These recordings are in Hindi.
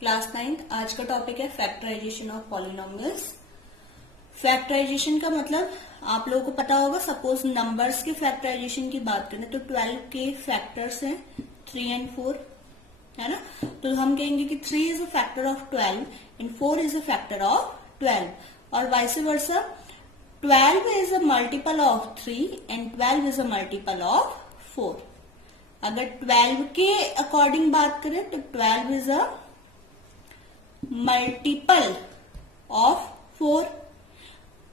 Class 9th। आज का टॉपिक है फैक्टराइजेशन ऑफ पॉलिनोमियल्स। फैक्टराइजेशन का मतलब आप लोगों को पता होगा, सपोज नंबर्स के फैक्टराइजेशन की बात करें तो 12 के फैक्टर्स हैं 3 and 4, है ना। तो हम कहेंगे कि 3 is a factor of 12 and 4 is a factor of 12, और vice versa 12 is a multiple of 3 and 12 is a multiple of 4। अगर 12 के अकॉर्डिंग बात करें तो 12 इज अ मल्टीपल ऑफ 4,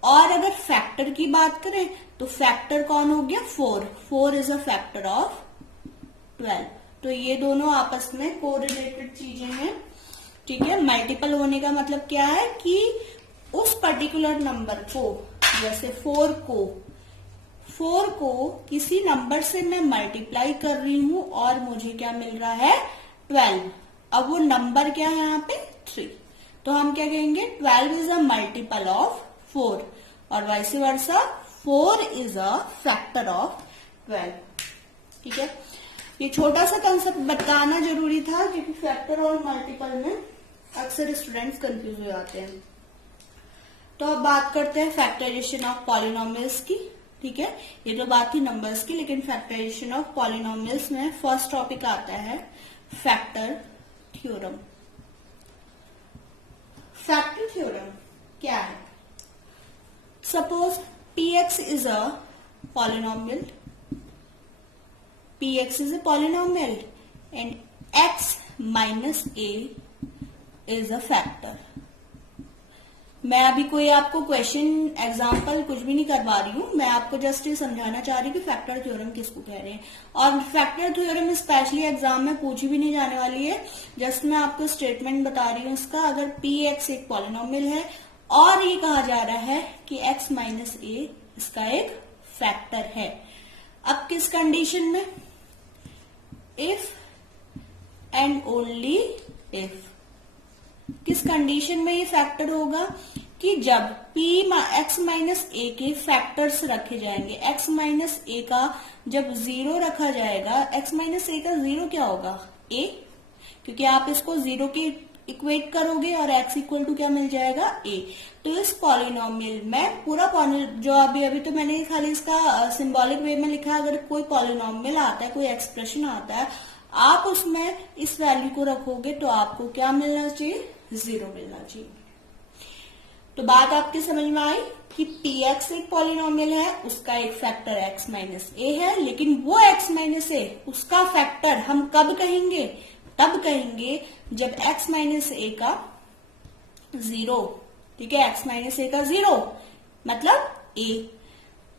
और अगर फैक्टर की बात करें तो फैक्टर कौन हो गया 4 इज अ फैक्टर ऑफ 12। तो ये दोनों आपस में कोरिलेटेड चीजें हैं, ठीक है। मल्टीपल होने का मतलब क्या है कि उस पर्टिकुलर नंबर को, जैसे 4 को किसी नंबर से मैं मल्टीप्लाई कर रही हूं और मुझे क्या मिल रहा है 12। अब वो नंबर क्या है यहाँ पे 3, तो हम क्या कहेंगे 12 इज अ मल्टीपल ऑफ 4, और vice versa 4 is a factor of 12, ठीक है। ये छोटा सा कंसेप्ट बताना जरूरी था क्योंकि फैक्टर और मल्टीपल में अक्सर स्टूडेंट्स कंफ्यूज हो जाते हैं। तो अब बात करते हैं फैक्टराइजेशन ऑफ पॉलिनोमियल्स की, ठीक है। ये तो बात थी नंबर्स की, लेकिन फैक्टराइजेशन ऑफ पॉलिनोमियल्स में फर्स्ट टॉपिक आता है फैक्टर थ्योरम। फैक्टर थ्योरम क्या है? Suppose px is a polynomial, px is a polynomial and x minus a is a factor। मैं अभी कोई आपको क्वेश्चन एग्जाम्पल कुछ भी नहीं करवा रही हूं, मैं आपको जस्ट ये समझाना चाह रही हूँ कि फैक्टर थ्योरम किसको कह रहे हैं। और फैक्टर थ्योरम स्पेशली एग्जाम में पूछी भी नहीं जाने वाली है, जस्ट मैं आपको स्टेटमेंट बता रही हूँ इसका। अगर px एक पॉलिनोमियल है और ये कहा जा रहा है कि x माइनस ए इसका एक फैक्टर है, अब किस कंडीशन में? If and only if. किस कंडीशन में ये फैक्टर होगा? कि जब x माइनस ए के फैक्टर्स रखे जाएंगे, x माइनस ए का जब 0 रखा जाएगा, x माइनस ए का 0 क्या होगा a, क्योंकि आप इसको 0 के इक्वेट करोगे और x इक्वल टू क्या मिल जाएगा a। तो इस पॉलिनोमियल में पूरा जो अभी तो मैंने खाली इसका सिंबॉलिक वे में लिखा है, अगर कोई पॉलिनोमियल आता है, कोई एक्सप्रेशन आता है, आप उसमें इस वैल्यू को रखोगे तो आपको क्या मिलना चाहिए? 0 मिलना चाहिए। तो बात आपकी समझ में आई कि px एक पॉलिनोमियल है, उसका एक फैक्टर x माइनस ए है, लेकिन वो x माइनस ए उसका फैक्टर हम कब कहेंगे? तब कहेंगे जब x माइनस ए का 0, ठीक है। x माइनस ए का 0 मतलब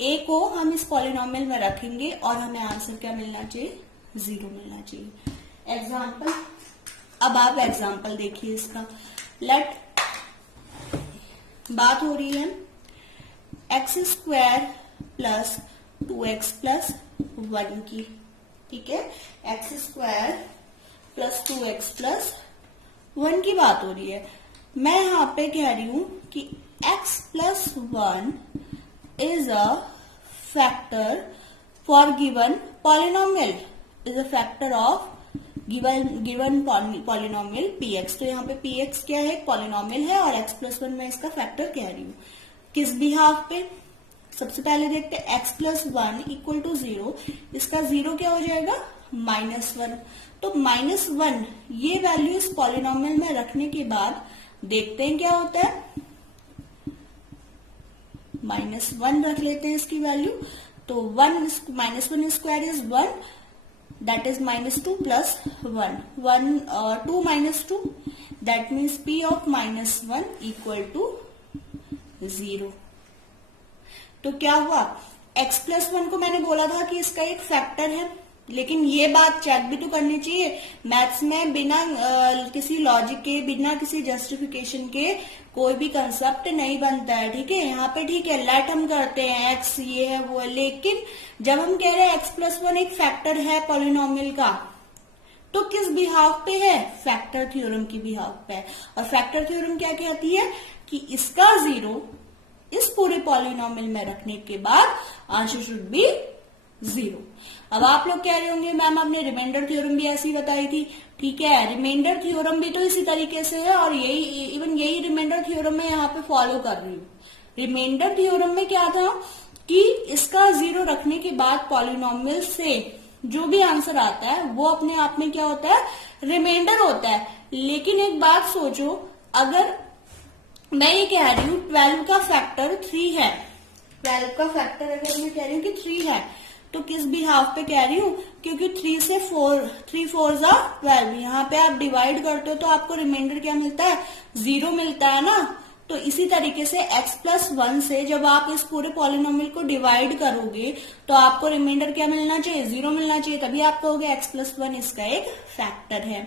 a को हम इस पॉलिनोमियल में रखेंगे और हमें आंसर क्या मिलना चाहिए? 0 मिलना चाहिए। एग्जाम्पल, अब आप एग्जाम्पल देखिए इसका। बात हो रही है x square plus 2x plus 1 की, ठीक है। x square plus 2x plus 1 की बात हो रही है। मैं यहाँ पे कह रही हूं कि x plus 1 is a factor for given polynomial, is a factor of given polynomial px। तो यहाँ पे px क्या है? पॉलिनोमियल है और x प्लस 1 मैं इसका फैक्टर कह रही हूँ। किस बिहाफ पे? सबसे पहले देखते हैं x प्लस 1 इक्वल टू 0, इसका 0 क्या हो जाएगा? -1। तो -1 ये वैल्यू इस पॉलिनोमियल में रखने के बाद देखते हैं क्या होता है। -1 रख लेते हैं इसकी वैल्यू, तो -1 square is 1, that is -2 plus 1, 2 minus 2, that means p of -1 equal to 0। तो क्या हुआ? x प्लस 1 को मैंने बोला था कि इसका एक फैक्टर है, लेकिन ये बात चेक भी तो करनी चाहिए। मैथ्स में बिना किसी लॉजिक के, बिना किसी जस्टिफिकेशन के कोई भी कंसेप्ट नहीं बनता है, ठीक है। यहाँ पे ठीक है लेट हम करते हैं x ये है वो है, लेकिन जब हम कह रहे हैं x प्लस 1 एक फैक्टर है पॉलिनोमियल का, तो किस बिहाफ पे है? फैक्टर थ्योरम की बिहाफ पे है। और फैक्टर थ्योरम क्या कहती है कि इसका 0 इस पूरे पॉलिनोमियल में रखने के बाद आंसर शुड बी 0। अब आप लोग कह रहे होंगे मैम आपने रिमाइंडर थ्योरम भी ऐसी बताई थी। ठीक है, रिमाइंडर थ्योरम भी तो इसी तरीके से है और यही रिमाइंडर थ्योरम मैं यहाँ पे फॉलो कर रही हूँ। रिमाइंडर थ्योरम में क्या था कि इसका 0 रखने के बाद पॉलिनोमियल से जो भी आंसर आता है वो अपने आप में क्या होता है, रिमाइंडर होता है। लेकिन एक बात सोचो, अगर मैं ये कह रही हूँ 12 का फैक्टर 3 है, 12 का फैक्टर अगर मैं कह रही हूँ कि 3 है, तो किस भी हाफ पे कह रही हूँ, क्योंकि 3 से 3 4 जा 12, यहाँ पे आप डिवाइड करते हो तो आपको रिमाइंडर क्या मिलता है, 0 मिलता है ना। तो इसी तरीके से x+1 से जब आप इस पूरे पॉलिनोमियल को डिवाइड करोगे तो आपको रिमाइंडर क्या मिलना चाहिए, 0 मिलना चाहिए, तभी आप कहोगे x+1 इसका एक फैक्टर है।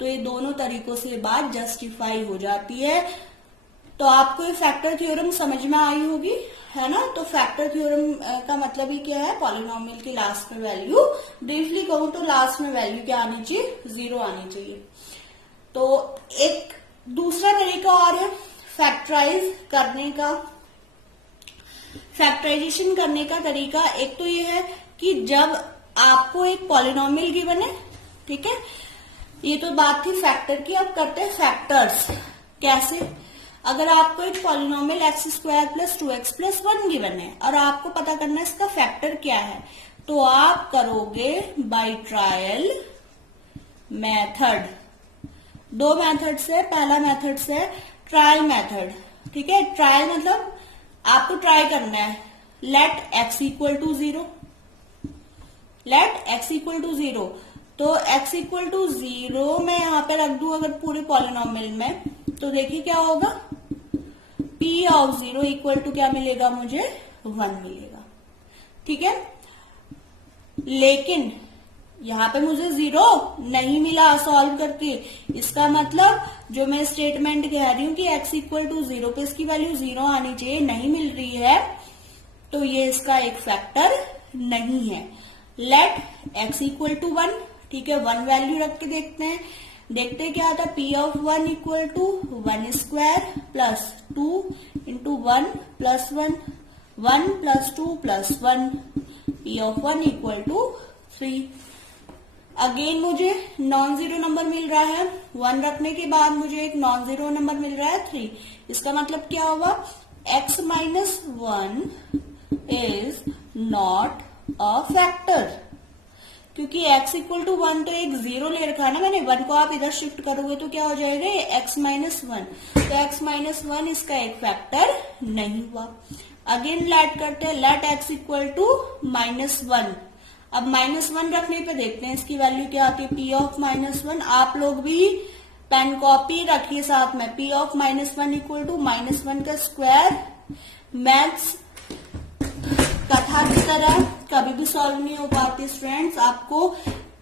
तो ये दोनों तरीकों से बात जस्टिफाई हो जाती है। तो आपको ये फैक्टर थ्योरम समझ में आई होगी, है ना। तो फैक्टर थ्योरम का मतलब ही क्या है, पॉलिनोमियल की लास्ट में वैल्यू, ब्रीफली कहूं तो लास्ट में वैल्यू क्या आनी चाहिए, 0 आनी चाहिए। तो एक दूसरा तरीका और है फैक्टराइज करने का, फैक्टराइजेशन करने का तरीका। एक तो ये है कि जब आपको एक पॉलिनोमियल गिवन है, ठीक है, ये तो बात थी फैक्टर की, अब करते हैं फैक्टर्स। कैसे, अगर आपको एक पॉलिनोमियल x² + 2x + 1 गिवन है और आपको पता करना है इसका फैक्टर क्या है, तो आप करोगे बाय ट्रायल मेथड। दो मेथड्स है, पहला मेथड है ट्रायल मेथड। ठीक है, ट्रायल मतलब आपको ट्राई करना है, लेट x = 0, लेट x = 0। तो x = 0 मैं यहां पे रख दूं अगर पूरे पॉलिनोमियल में, तो देखिए क्या होगा, P(0) = क्या मिलेगा मुझे, 1 मिलेगा। ठीक है, लेकिन यहां पे मुझे 0 नहीं मिला सॉल्व करके। इसका मतलब जो मैं स्टेटमेंट कह रही हूं कि x = 0 पे इसकी वैल्यू 0 आनी चाहिए, नहीं मिल रही है, तो ये इसका एक फैक्टर नहीं है। लेट x = 1, ठीक है, 1 वैल्यू रख के देखते क्या आता है, P(1) = 1² + 2 × 1 + 1, 1 + 2 + 1, P(1) = 3। अगेन मुझे नॉन जीरो नंबर मिल रहा है, 1 रखने के बाद मुझे एक नॉन जीरो नंबर मिल रहा है 3। इसका मतलब क्या होगा, x - 1 is not a factor, क्योंकि x = 1 तो एक 0 ले रखा है ना मैंने, 1 को आप इधर शिफ्ट करोगे तो क्या हो जाएगा, x - 1। तो x - 1 इसका एक फैक्टर नहीं हुआ। अगेन लेट करते हैं, लेट x = -1। अब -1 रखने पे देखते हैं इसकी वैल्यू क्या आती है, P(-1). आप लोग भी पेन कॉपी रखिए साथ में, P(-1) = -1 का स्क्वायर। मैथ्स कथा की तरह कभी भी सॉल्व नहीं हो पाती स्टूडेंट्स, आपको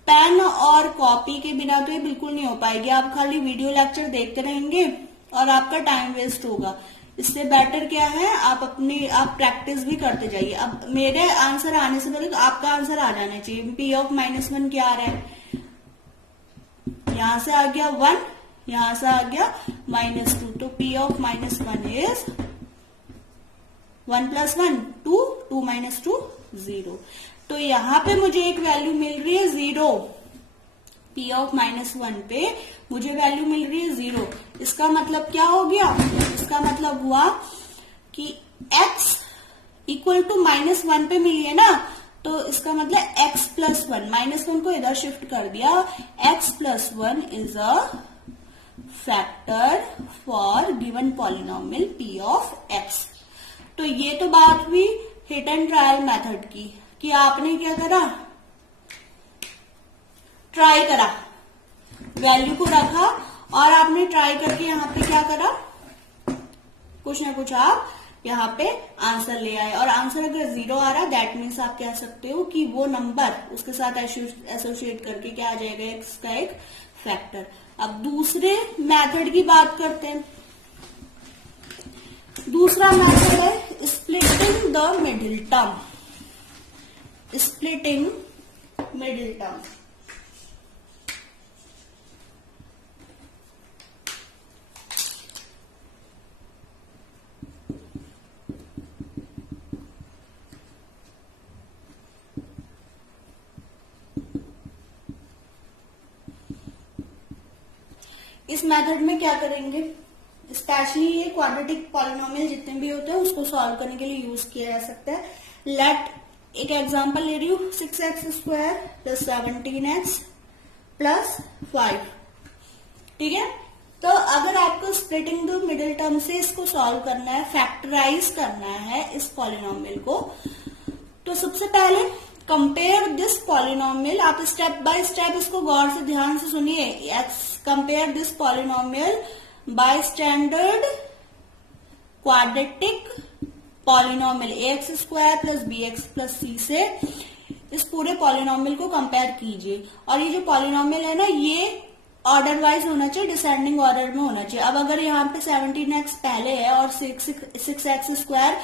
पेन और कॉपी के बिना तो ये बिल्कुल नहीं हो पाएगी। आप खाली वीडियो लेक्चर देखते रहेंगे और आपका टाइम वेस्ट होगा। इससे बेटर क्या है, आप प्रैक्टिस भी करते जाइए। अब मेरे आंसर आने से पहले तो आपका आंसर आ जाना चाहिए। P(-1) क्या आ रहा है, यहां से आ गया 1, यहां से आ गया -2, तो P(-1) इज 1 + 1 2, 2 - 2 0। तो यहां पे मुझे एक वैल्यू मिल रही है 0, P(-1) पे मुझे वैल्यू मिल रही है 0। इसका मतलब क्या हो गया, इसका मतलब हुआ कि x = -1 पे मिली है ना, तो इसका मतलब x + 1, -1 को इधर शिफ्ट कर दिया, x + 1 is a factor for given polynomial P(x). तो ये तो बात हुई हिट एंड ट्रायल मेथड की, कि आपने क्या करा, ट्राई करा, वैल्यू को रखा और आपने ट्राई करके यहाँ पे क्या करा, कुछ ना कुछ आप यहाँ पे आंसर ले आए। और आंसर अगर 0 आ रहा, दैट मीन्स आप कह सकते हो कि वो नंबर उसके साथ एसोसिएट करके क्या आ जाएगा, x का एक फैक्टर। अब दूसरे मेथड की बात करते हैं। दूसरा मेथड है splitting the middle term, splitting middle term. इस मेथड में क्या करेंगे, स्पेशली ये क्वाड्रेटिक पॉलिनोमियल जितने भी होते हैं उसको सॉल्व करने के लिए यूज किया जा सकता है। लेट एक एग्जांपल ले रही हूँ, 6x² प्लस 17x प्लस 5। ठीक है, तो अगर आपको स्प्लिटिंग द मिडिल टर्म से इसको सॉल्व करना है, फैक्टराइज करना है इस पॉलिनोमियल को, तो सबसे पहले कंपेयर दिस पॉलिनोमियल। आप स्टेप बाय स्टेप इसको गौर से ध्यान से सुनिए। Compare this polynomial by standard quadratic polynomial ax² plus bx plus c से इस पूरे पॉलिनोमियल को कंपेयर कीजिए। और ये जो पॉलिनोमियल है ना, ये ऑर्डर वाइज होना चाहिए, डिसेंडिंग ऑर्डर में होना चाहिए। अब अगर यहाँ पे 17x पहले है और 6x²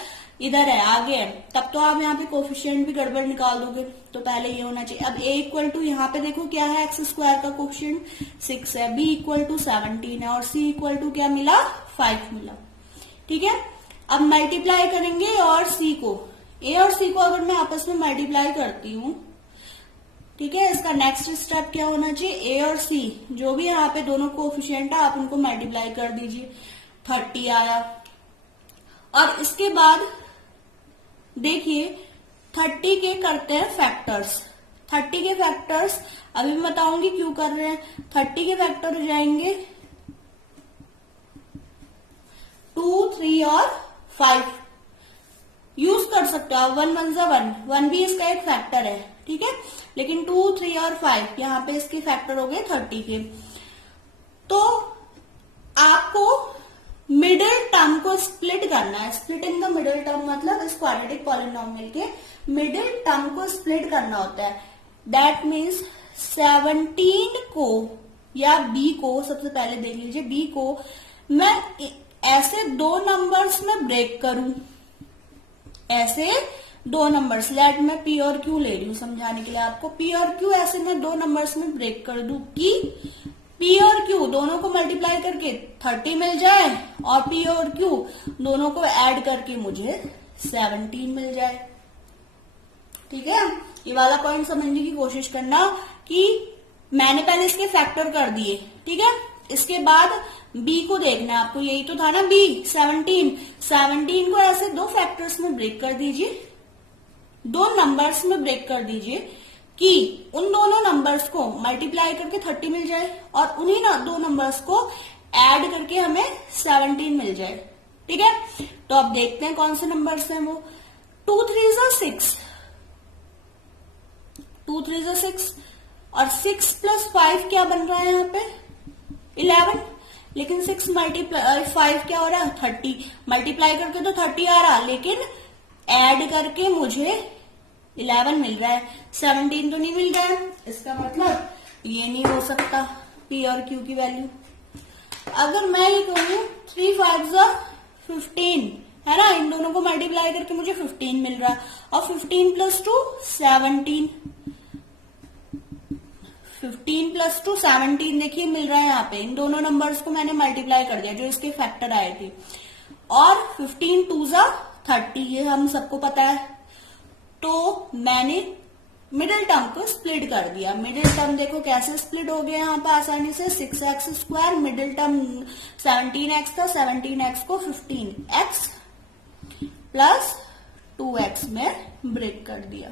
इधर है, आगे है, तब तो आप यहाँ पे कोफिशिएंट भी गड़बड़ निकाल दोगे। तो पहले ये होना चाहिए। अब a इक्वल टू यहाँ पे देखो क्या है, x² का कोफिशिएंट 6 है, b इक्वल टू 17 है और c इक्वल टू क्या मिला, 5 मिला। ठीक है, अब मल्टीप्लाई करेंगे और c को, a और c को अगर मैं आपस में मल्टीप्लाई करती हूँ, ठीक है, इसका नेक्स्ट स्टेप क्या होना चाहिए, a और c जो भी यहाँ पे दोनों कोफिशिएंट है आप उनको मल्टीप्लाई कर दीजिए, 30 आया। और इसके बाद देखिए 30 के करते हैं फैक्टर्स। 30 के फैक्टर्स अभी मैं बताऊंगी क्यों कर रहे हैं। 30 के फैक्टर हो जाएंगे 2, 3 और 5। यूज कर सकते हो आप, 1 1 जा 1 भी इसका एक फैक्टर है। ठीक है, लेकिन 2, 3 और 5 यहाँ पे इसके फैक्टर हो गए 30 के। तो आपको मिडिल टर्म को स्प्लिट करना है। Split in the middle term मतलब इस क्वाड्रेटिक पॉलिनोमियल के मिडिल टर्म को स्प्लिट करना होता है। दैट मीन्स 17 को या b को, सबसे पहले देख लीजिए, b को मैं ऐसे दो नंबर्स में ब्रेक करूं, ऐसे दो नंबर्स, लेट मैं p और q ले रही हूं समझाने के लिए आपको। p और q ऐसे मैं दो नंबर्स में ब्रेक कर दूं कि p और q दोनों को मल्टीप्लाई करके 30 मिल जाए और p और q दोनों को ऐड करके मुझे 17 मिल जाए। ठीक है, ये वाला पॉइंट समझने की कोशिश करना कि मैंने पहले इसके फैक्टर कर दिए। ठीक है, इसके बाद b को देखना है आपको, यही तो था ना b, 17 को ऐसे दो फैक्टर्स में ब्रेक कर दीजिए, दो नंबर्स में ब्रेक कर दीजिए कि उन दोनों नंबर्स को मल्टीप्लाई करके 30 मिल जाए और उन्हीं ना दो नंबर्स को ऐड करके हमें 17 मिल जाए। ठीक है, तो अब देखते हैं कौन से नंबर्स हैं वो। 2 3 जा 6, 2 3 जा 6 और 6 प्लस 5 क्या बन रहा है यहाँ पे, 11। लेकिन 6 मल्टीप्लाई 5 क्या हो रहा है, 30। मल्टीप्लाई करके तो 30 आ रहा, लेकिन ऐड करके मुझे 11 मिल रहा है, 17 तो नहीं मिल रहा है। इसका मतलब ये नहीं हो सकता p और q की वैल्यू। अगर मैं ये कहूं 3 5 जा 15 है ना, इन दोनों को मल्टीप्लाई करके मुझे 15 मिल रहा है और 15 प्लस 2 17, 15 प्लस 2 17 देखिए मिल रहा है यहाँ पे। इन दोनों नंबर्स को मैंने मल्टीप्लाई कर दिया जो इसके फैक्टर आए थे और 15 2 जा 30, ये हम सबको पता है। तो मैंने मिडिल टर्म को स्प्लिट कर दिया। मिडिल टर्म देखो कैसे स्प्लिट हो गया यहाँ पे आसानी से, 6x², मिडिल टर्म 17x था, 17x को 15x प्लस 2x में ब्रेक कर दिया।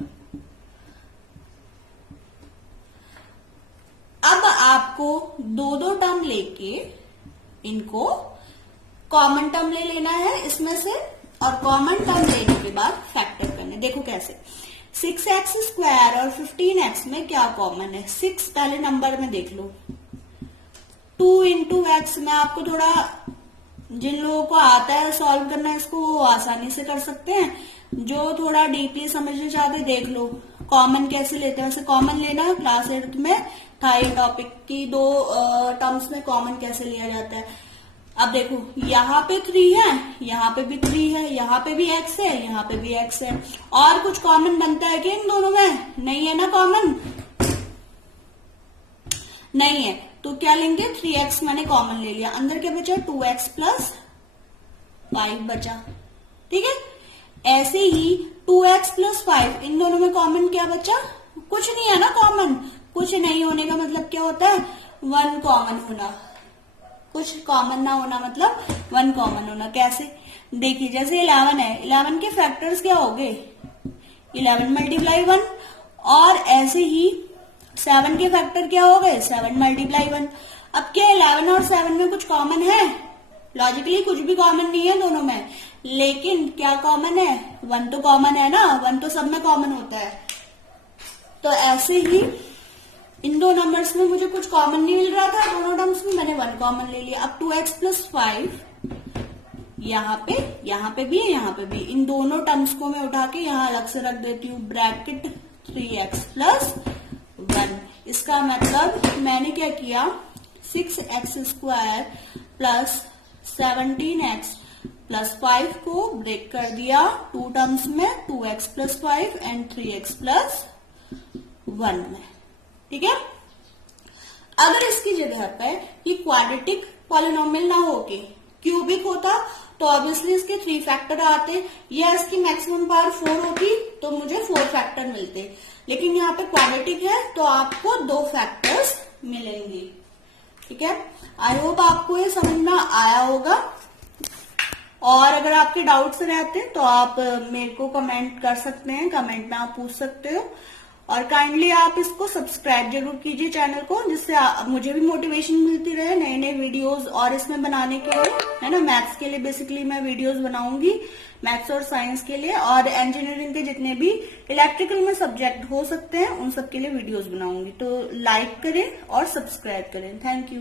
अब आपको दो दो टर्म लेके इनको कॉमन टर्म ले लेना है इसमें से, और कॉमन टर्म लेने के बाद फैक्टर करना है। देखो कैसे, 6x² और 15x में क्या कॉमन है, 6 पहले नंबर में देख लो, 2 into x में आपको थोड़ा, जिन लोगों को आता है सॉल्व करना इसको वो आसानी से कर सकते हैं, जो थोड़ा डीपली समझना चाहते देख लो कॉमन कैसे लेते हैं। वैसे कॉमन लेना क्लास 8 में था ये टॉपिक की, दो टर्म्स में कॉमन कैसे लिया जाता है। अब देखो यहाँ पे 3 है, यहाँ पे भी 3 है, यहाँ पे भी x है, यहाँ पे भी x है, और कुछ कॉमन बनता है कि इन दोनों में, नहीं है ना कॉमन, नहीं है, तो क्या लेंगे 3x मैंने कॉमन ले लिया, अंदर क्या बचा 2x प्लस 5 बचा। ठीक है, ऐसे ही 2x प्लस 5 इन दोनों में कॉमन क्या बचा, कुछ नहीं है ना कॉमन, कुछ नहीं होने का मतलब क्या होता है 1 कॉमन होना। कुछ कॉमन ना होना मतलब 1 कॉमन होना। कैसे? देखिए जैसे 11 है, 11 के फैक्टर्स क्या हो गए? 11 मल्टीप्लाई 1, और ऐसे ही 7 के फैक्टर क्या हो गए? 7 मल्टीप्लाई 1। अब क्या 11 और 7 में कुछ कॉमन है? लॉजिकली कुछ भी कॉमन नहीं है दोनों में, लेकिन क्या कॉमन है? 1 तो कॉमन है ना, 1 तो सब में कॉमन होता है। तो ऐसे ही इन दो नंबर्स में मुझे कुछ कॉमन नहीं मिल रहा था, दोनों टर्म्स में मैंने 1 कॉमन ले लिया। अब 2x प्लस 5 यहाँ पे भी है, यहाँ पे भी, इन दोनों टर्म्स को मैं उठा के यहाँ अलग से रख देती हूँ, ब्रैकेट 3x प्लस 1। इसका मतलब मैंने क्या किया, 6x square plus 17x plus 5 को ब्रेक कर दिया 2 टर्म्स में, 2x plus 5 and 3x plus 1 में। ठीक है। अगर इसकी जगह पर ये क्वाड्रेटिक पॉलिनोमियल ना होके क्यूबिक होता तो ऑब्वियसली इसके 3 फैक्टर आते, या इसकी मैक्सिमम पावर 4 होती तो मुझे 4 फैक्टर मिलते, लेकिन यहाँ पे क्वाड्रेटिक है तो आपको 2 फैक्टर्स मिलेंगे। ठीक है। आई होप आपको ये समझ में आया होगा, और अगर आपके डाउट्स रहते हैं तो आप मेरे को कमेंट कर सकते हैं, कमेंट में आप पूछ सकते हो। और काइंडली आप इसको सब्सक्राइब जरूर कीजिए चैनल को, जिससे मुझे भी मोटिवेशन मिलती रहे नए नए वीडियोस और इसमें बनाने के लिए, है ना। मैथ्स के लिए बेसिकली मैं वीडियोस बनाऊंगी, मैथ्स और साइंस के लिए, और इंजीनियरिंग के जितने भी इलेक्ट्रिकल में सब्जेक्ट हो सकते हैं उन सब के लिए वीडियोस बनाऊंगी। तो लाइक करें और सब्सक्राइब करें। Thank you.